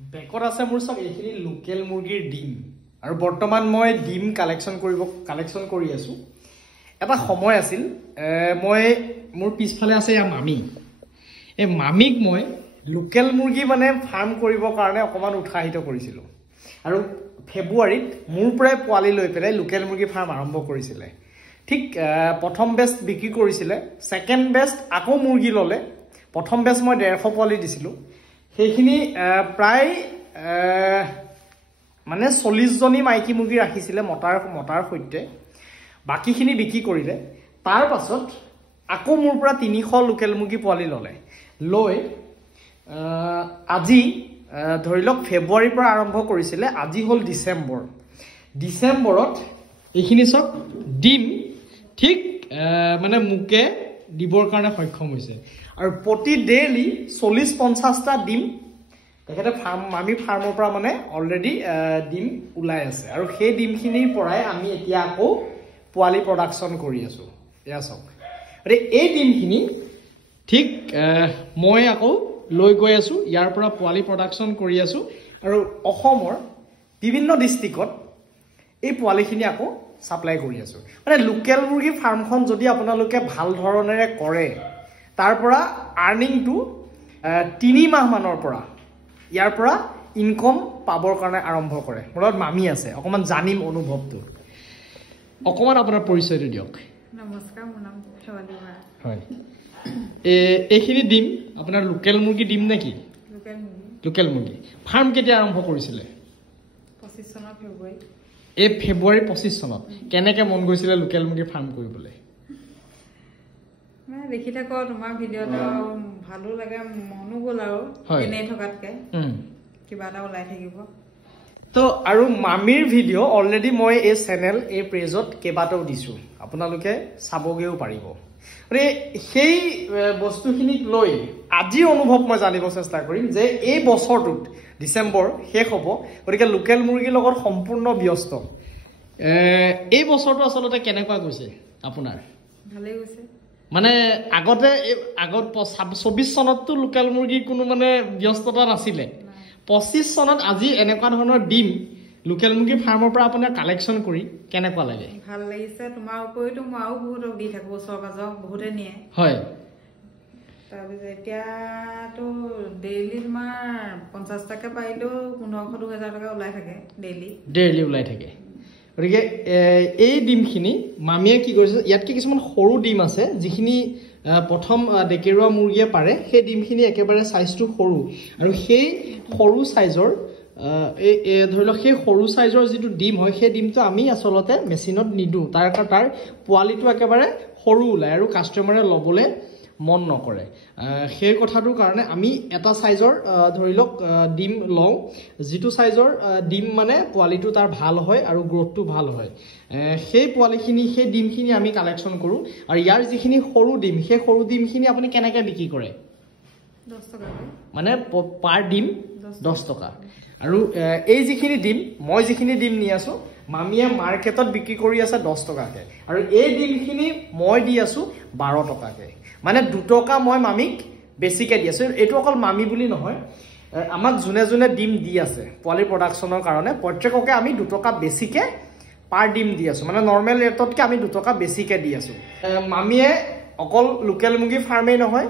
বেকত আছে মোৰ সব এইখিনি লোকেল মুৰ্গীৰ ডিম আৰু বৰ্তমান মই ডিম কালেকচন কৰি আছো এটা সময় আছিল মই মোৰ পিছফালে আছে ইয়া মামি এই মামিক মই লোকেল মুৰ্গী মানে ফাৰ্ম কৰিবৰ কাৰণে অকমান উৎসাহিত কৰিছিলো আৰু ফেব্ৰুৱাৰীত মোৰ পৰাই পোৱালি লৈ পেলাই লোকেল মুৰ্গী ফাৰ্ম আৰম্ভ কৰিছিলে ঠিক প্ৰথম বেচ বিক্ৰী কৰিছিলে সেকেন্ড বেচ আকৌ মুৰ্গী ললে প্ৰথম বেচ মই 150 পোৱালি দিছিলো সেইখিনি প্ৰায় মানে 40 জনী মাইকী মুৰ্গী ৰাখিছিলে মটাৰ সৈতে বাকিখিনি বিক্ৰী কৰিলে তাৰ পাছত আকৌ মোৰ পৰা 300 লোকেল মুৰ্গী পোৱালি ললে লৈ আজি ধৰি লওক ফেব্ৰুৱাৰীৰ পৰা আৰম্ভ কৰিছিলে আজি হল ডিসেম্বৰত এইখিনি সব ডিম ঠিক মানে মুকে দিবৰ কাৰণে সক্ষম হৈছে আৰু প্ৰতি ডেইলি 40-50টা ডিম তেখেতে আমি ফাৰ্মৰ পৰা মানে অলৰেডি ডিম ওলাই আছে আৰু সেই ডিমখিনিৰ পৰাই আমি এতিয়া আকৌ পোৱালি প্ৰডাকচন কৰি আছো এয়া সব আৰু এই ডিমখিনি ঠিক মই আকৌ লৈ গৈ আছো ইয়াৰ পৰা পোৱালি প্ৰডাকচন কৰি আছো আৰু অসমৰ বিভিন্ন ডিস্ট্ৰিক্টত এই পোৱালিখিনি আকৌ সাপ্লাই কৰি আছো মানে লোকেল মুৰ্গী ফাৰ্মখন যদি আপোনালোকে ভাল ধৰণেৰে কৰে তাৰ পৰা আৰ্নিংটো 3 মাহ মানৰ পৰা ইয়াৰ পৰা ইনকাম পাবৰ কাৰণে আৰম্ভ কৰে মোৰ মামি আছে অকমান জানিম অনুভৱটো অকমান আপোনাৰ পৰিচয়টো দিয়ক নমস্কাৰ মোৰ নাম শেৱালী বৰা হয় এইখিনি ডিম আপোনাৰ লোকেল মুৰ্গী ডিম নেকি লোকেল মুৰ্গী ফাৰ্ম কেতিয়া আৰম্ভ কৰিছিলে 25 চনৰ ফেব্ৰুৱাৰী এই ফেব্ৰুৱাৰী 25 চনত কেনেকে মন গৈছিলে লোকেল মুৰ্গী ফাৰ্ম কৰিবলৈ মই দেখি থাকো তোমাৰ ভিডিঅ'টো ভালো লাগে মনো গল আৰু এনে থকাতকে কিবা এটা ওলাই থাকিব তো আৰু মামিৰ ভিডিঅ' অলৰেডি মই এই চেনেল এই পেজত কেবাটাও দিছো আপোনালোকে চাবগেও পাৰিব আৰু সেই বস্তুখিনিক লৈ আজি অনুভৱ মই জানিব চেষ্টা কৰিম যে এই বছৰটোত ডিসেম্বৰ শেষ হ'ব গতিকে লোকেল মুৰ্গীৰ লগত সম্পূৰ্ণ ব্যস্ত এই বছৰটো আসলতে কেনেকুৱা গৈছে আপোনাৰ ভালেই গৈছে মানে আগত 24 চনতটো লোকেল মুৰ্গীৰ কোনো মানে ব্যস্ততা নাছিলে 25 চনত আজি এনেকুৱা ধৰণৰ ডিম লোকেল মুৰ্গী ফাৰ্মৰ পৰা আপোনাৰ কালেকচন কৰি কেনেকুৱা লাগে ভাল লাগিছে তোমাৰ উপৰিতো মই আৰু বহুত দি থাকো ওচৰ পাজৰ বহুতে নিয়ে হয় তাৰপিছত এতিয়াতো ডেইলি তোমাৰ 50 টাকা পাইলেও 1500-2000 টকা ওলাই থাকে ডেইলি ওলাই থাকে গতিকে এই ডিমখিনি মামিয়ে কি কৰিছে ইয়াতকে কিছুমান সৰু ডিম আছে যিখিনি প্ৰথম ডেকেৰুৱা মুৰ্গীয়ে পাৰে সেই ডিমখিনি একেবাৰে সাইজটো সৰু আৰু সেই সৰু সাইজৰ ধৰি লওক সেই সৰু সাইজৰ যিটো ডিম হয় সেই ডিমটো আমি আসলতে মেচিনত নিদু তাৰ পোৱালিটো একেবাৰে সৰু ওলাই আৰু কাস্টমাৰে লবলৈ মন নকৰে সেই কথাটোৰ কাৰণে আমি এটা সাইজৰ ধৰি লওক ডিম লওঁ যিটো সাইজৰ ডিম মানে পোৱালিটো তাৰ ভাল হয় আৰু গ্ৰোথটো ভাল হয় সেই পোৱালিখিনি সেই ডিমখিনি আমি কালেকচন কৰো আৰু ইয়াৰ যিখিনি সৰু ডিম সেই সৰু ডিমখিনি আপুনি কেনেকৈ বিক্ৰী কৰে 10 টকা মানে পাৰ ডিম 10 টকা আৰু এই যিখিনি ডিম মই যিখিনি ডিম নি আছো মামিয়ে মাৰ্কেটত বিক্ৰী কৰি আছে 10 টকাকে আৰু এই ডিমখিনি মই দি আছো 12 টকাকে মানে 2 টকা মই মামিক বেছিকে দি আছো এটো অকল মামি বুলি নহয় আমাক জুনে ডিম দি আছে পোৱালি প্ৰডাকচনৰ কাৰণে প্ৰত্যেককে আমি 2 টকা বেছিকে পাৰ ডিম দি আছো মানে নৰমাল ৰেটতকে আমি 2 টকা বেছিকে দি আছো মামিয়ে অকল লোকেল মুৰ্গী ফাৰ্মেই নহয়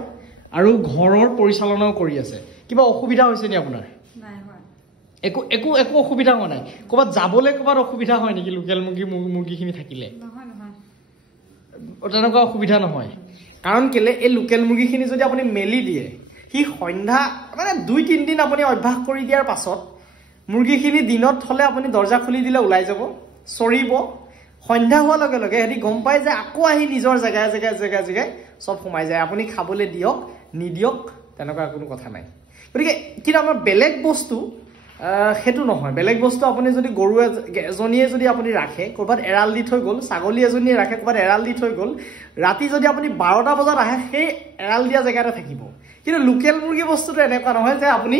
আৰু ঘৰৰ পৰিচালনাও কৰি আছে কিবা অসুবিধা হৈছে নি আপোনাৰ নাই হয় একো অসুবিধা হোৱা নাই ক'বাত যাবলৈ ক'বাত অসুবিধা হয় নেকি লোকেল মুৰ্গীখিনি থাকিলে নহয় তেনেকুৱা অসুবিধা নহয় কাৰণ কেলে এই লোকেল মুৰ্গীখিনি যদি আপুনি মেলি দিয়ে হি সন্ধ্যা মানে 2-3 দিন আপুনি অভ্যাস কৰি দিয়াৰ পাছত মুৰ্গীখিনি দিনত হলে আপুনি দৰ্জা খুলি দিলে ওলাই যাব চৰিব সন্ধ্যা হোৱাৰ লগে লগে হেৰি গম পাই যে আকৌ আহি নিজৰ জেগায় সব সোমাই যায় আপুনি খাবলৈ দিয়ক নিদিয়ক তেনেকুৱা কোনো কথা নাই গতিকে কিন্তু আমাৰ বেলেগ বস্তু হেতু নহয় বেলেগ বস্তু আপুনি যদি গৰু এজনীয়ে যদি আপুনি ৰাখে কৰবাত এৰাল দি থৈ গল ছাগলী এজনীয়ে ৰাখে কৰবাত এৰাল দি থৈ গল ৰাতি যদি আপুনি 12টা বজাত আহে সেই এৰাল দিয়া জেগাতে থাকিব কিন্তু লোকেল মুৰ্গী বস্তুটো এনেকুৱা নহয় যে আপুনি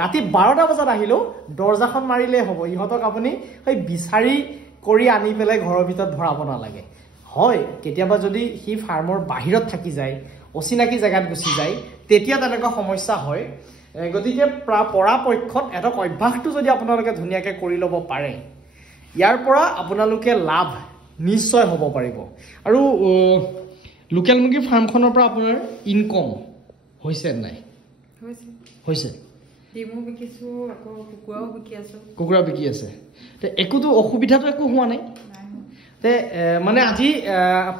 ৰাতি 12টা বজাত আহিলেও দৰ্জাখন মাৰিলে হ'ব ইহঁতক আপুনি সেই বিচাৰি কৰি আনি পেলাই ঘৰৰ ভিতৰত ভৰাব নালাগে হয় কেতিয়াবা যদি হি ফাৰ্মৰ বাহিৰত থাকি যায় অচিনাকি জায়গাত গুছি যায় তেতিয়া তেনেকুৱা সমস্যা হয় গতিকে পৰাপক্ষত এটা অভ্যাসটো যদি আপোনালোকে ধুনীয়াকৈ কৰি ল'ব পাৰে ইয়াৰ পৰা আপোনালোকে লাভ নিশ্চয় হ'ব পাৰিব আৰু লোকেল মুৰ্গী ফাৰ্মখনৰ পৰা আপোনাৰ ইনকম হৈছে নাই হৈছে ডিমো বিকিছো আকৌ কুকুৰাও বিকি আছো কুকুৰা বিকি আছে তে একোতো অসুবিধাটো একো হোৱা নাই তে মানে আজি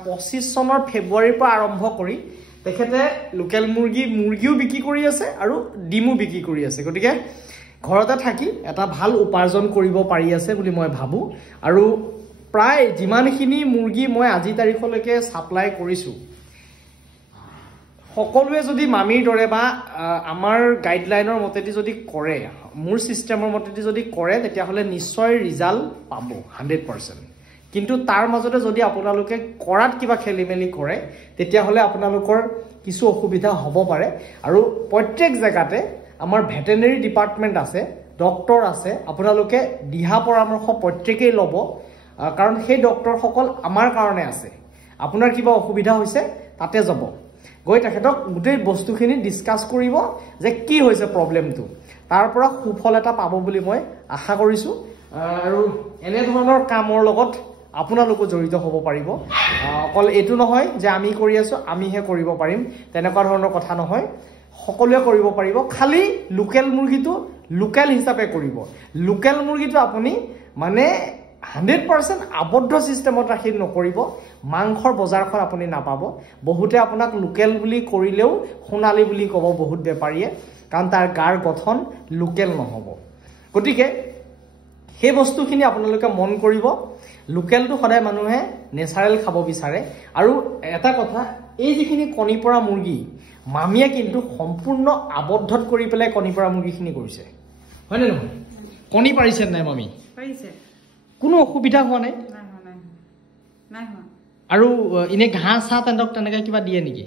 25 চনৰ ফেব্ৰুৱাৰীৰ পৰা আৰম্ভ কৰি তেখেতে লোকেল মুৰ্গীও বিক্ৰী কৰি আছে আৰু ডিমো বিক্ৰী কৰি আছে গতিকে ঘৰতে থাকি এটা ভাল উপাৰ্জন কৰিব পাৰি আছে বুলি মই ভাবো আৰু প্ৰায় যিমানখিনি মুৰ্গী মই আজি তাৰিখলৈকে সাপ্লাই কৰিছো সকলোৱে যদি মামিৰ দৰে বা আমাৰ গাইডলাইনৰ মতেদি যদি কৰে মোৰ সিস্টেমৰ মতেদি যদি কৰে তেতিয়া হলে নিশ্চয় ৰিজাল্ট পাব 100% কিন্তু তাৰ মাজতে যদি আপোনালোকে কৰাত কিবা খেলিমেলি কৰে তেতিয়া হলে আপোনালোকৰ কিছু অসুবিধা হ'ব পাৰে আৰু প্ৰত্যেক জায়গাতে আমাৰ ভেটেৰিনাৰী ডিপাৰ্টমেন্ট আছে ডক্টৰ আছে আপোনালোকে দিহা পৰামৰ্শ প্ৰত্যেকই ল'ব কাৰণ সেই ডক্টৰ সকল আমাৰ কাৰণে আছে আপোনাৰ কিবা অসুবিধা হৈছে তাতে যাব গৈ তেখেতক গোটেই বস্তুখিনি ডিসকাস কৰিব যে কি হৈছে প্ৰবলেমটো তাৰ পৰা সুফল এটা পাব বুলি মই আশা কৰিছো আৰু এনে ধৰণৰ কামৰ লগত আপোনালোকো জড়িত হ'ব পাৰিব অকল এটো নহয় যে আমি কৰি আছো আমিহে কৰিব পাৰিম তেনেকুৱা ধৰণৰ কথা নহয় সকলোৱে কৰিব পাৰিব খালি লোকেল মুৰ্গীটো লোকেল হিচাপে কৰিব লোকেল মুৰ্গীটো আপুনি মানে 100% আবদ্ধ সিস্টেমত ৰাখি নকৰিব মাংসৰ বজাৰখন আপুনি নাপাব বহুতে আপোনাক লোকেল বুলি কৰিলেও সোণালী বুলি ক'ব বহুত বেপাৰীয়ে কাৰণ তাৰ গাৰ গঠন লোকেল নহব গতিকে সেই বস্তুখিনি আপোনালোকে মন কৰিব লোকেলটো সদায় মানুহে নেচাৰেল খাব বিচাৰে আৰু এটা কথা এই যিখিনি কণী পৰা মুৰ্গী মামিয়ে কিন্তু সম্পূৰ্ণ আবদ্ধত কৰি পেলাই কণী পৰা মুৰ্গীখিনি কৰিছে হয় নে নহয় কণী পাৰিছে নাই মামি পাৰিছে কোনো অসুবিধা হোৱা নাই নাই আৰু ইনে ঘাঁহ চাহ তেনক তেনেকৈ কিবা দিয়ে নেকি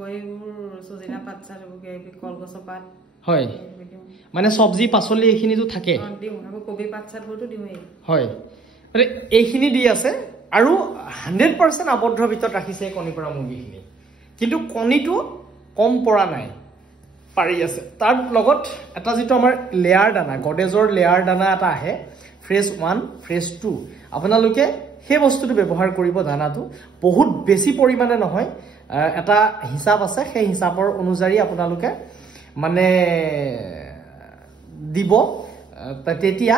বহিবোৰ সজিনা পাত চাত কলগছৰ পাত হয় মানে সবজি পাচলি এইখিনিতো থাকে দিওঁ আকৌ কবি পাত চাতবোৰতো দিওঁৱেই হয় মানে এইখিনি দি আছে আৰু 100% আবদ্ধ ভিতৰত ৰাখিছে কণী পৰা মুৰ্গীখিনি কিন্তু কণীটো কম পৰা নাই পাৰি আছে তাৰ লগত এটা যেটো আমাৰ লেয়াৰ দানা গডেজৰ লেয়াৰ দানা এটা আহে ফ্ৰেছ 1 ফ্ৰেছ 2 আপোনালোকে সেই বস্তুটো ব্যৱহাৰ কৰিব দানাটো বহুত বেছি পৰিমাণে নহয় এটা হিসাব আছে সেই হিসাবৰ অনুযায়ী আপোনালোকে মানে দিব তেতিয়া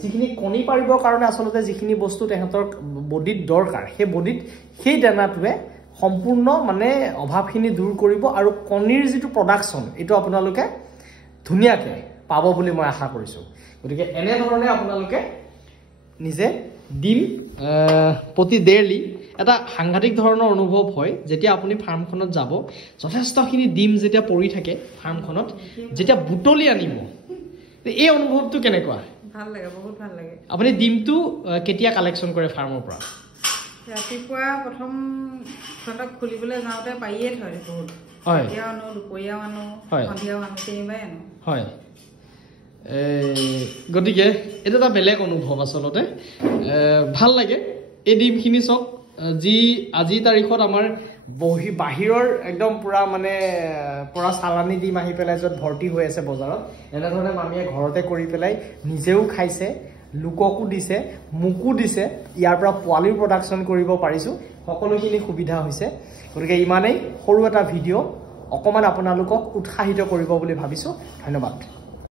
যিখিনি কণী পাৰিবৰ কাৰণে আসলতে যিখিনি বস্তু তেহেতৰ বডিত দৰকাৰ সেই বডিত সেই দানাটোৱে সম্পূৰ্ণ মানে অভাৱখিনি দূৰ কৰিব আৰু কণীৰ যিটো প্ৰডাকচন এটো আপোনালোকে ধুনিয়াকৈ পাব বুলি মই আশা কৰিছো গতিকে এনে ধৰণে আপোনালোকে নিজে ডিম প্ৰতি ডেইলি এটা সাংঘাতিক ধৰণৰ অনুভৱ হয় যেতিয়া আপুনি ফাৰ্মখনত যাব যথেষ্টখিনি ডিম যেতিয়া পৰি থাকে ফাৰ্মখনত যেতিয়া বুটলি আনিব এই অনুভৱটো কেনেকুৱা ভাল লাগে বহুত ভাল লাগে আপুনি ডিমটো কেতিয়া কালেকচন কৰে ফাৰ্মৰ পৰা ৰাতিপুৱা প্ৰথম ফটক খুলিবলৈ যাওঁতে পাইয়ে থয় বহুত হয় এতিয়া আনো দুপৰীয়া আনো সন্ধিয়া আনো তিনিবাৰ আনো হয় গতিকে এটা এটা বেলেগ অনুভৱ আসলতে ভাল লাগে এই ডিমখিনি চক যি আজি তাৰিখত আমাৰ বাহিৰৰ একদম পুৰা মানে পুৰা চালানি ডিম আহি পেলাই য'ত ভৰ্তি হৈ আছে বজাৰত এনেধৰণে মামিয়ে ঘৰতে কৰি পেলাই নিজেও খাইছে লোককো দিছে মুকো দিছে ইয়াৰ পৰা পোৱালিৰ প্ৰডাকচন কৰিব পাৰিছো সকলোখিনি সুবিধা হৈছে গতিকে ইমানেই সৰু এটা ভিডিঅ' অকমান আপোনালোকক উৎসাহিত কৰিব বুলি ভাবিছো ধন্যবাদ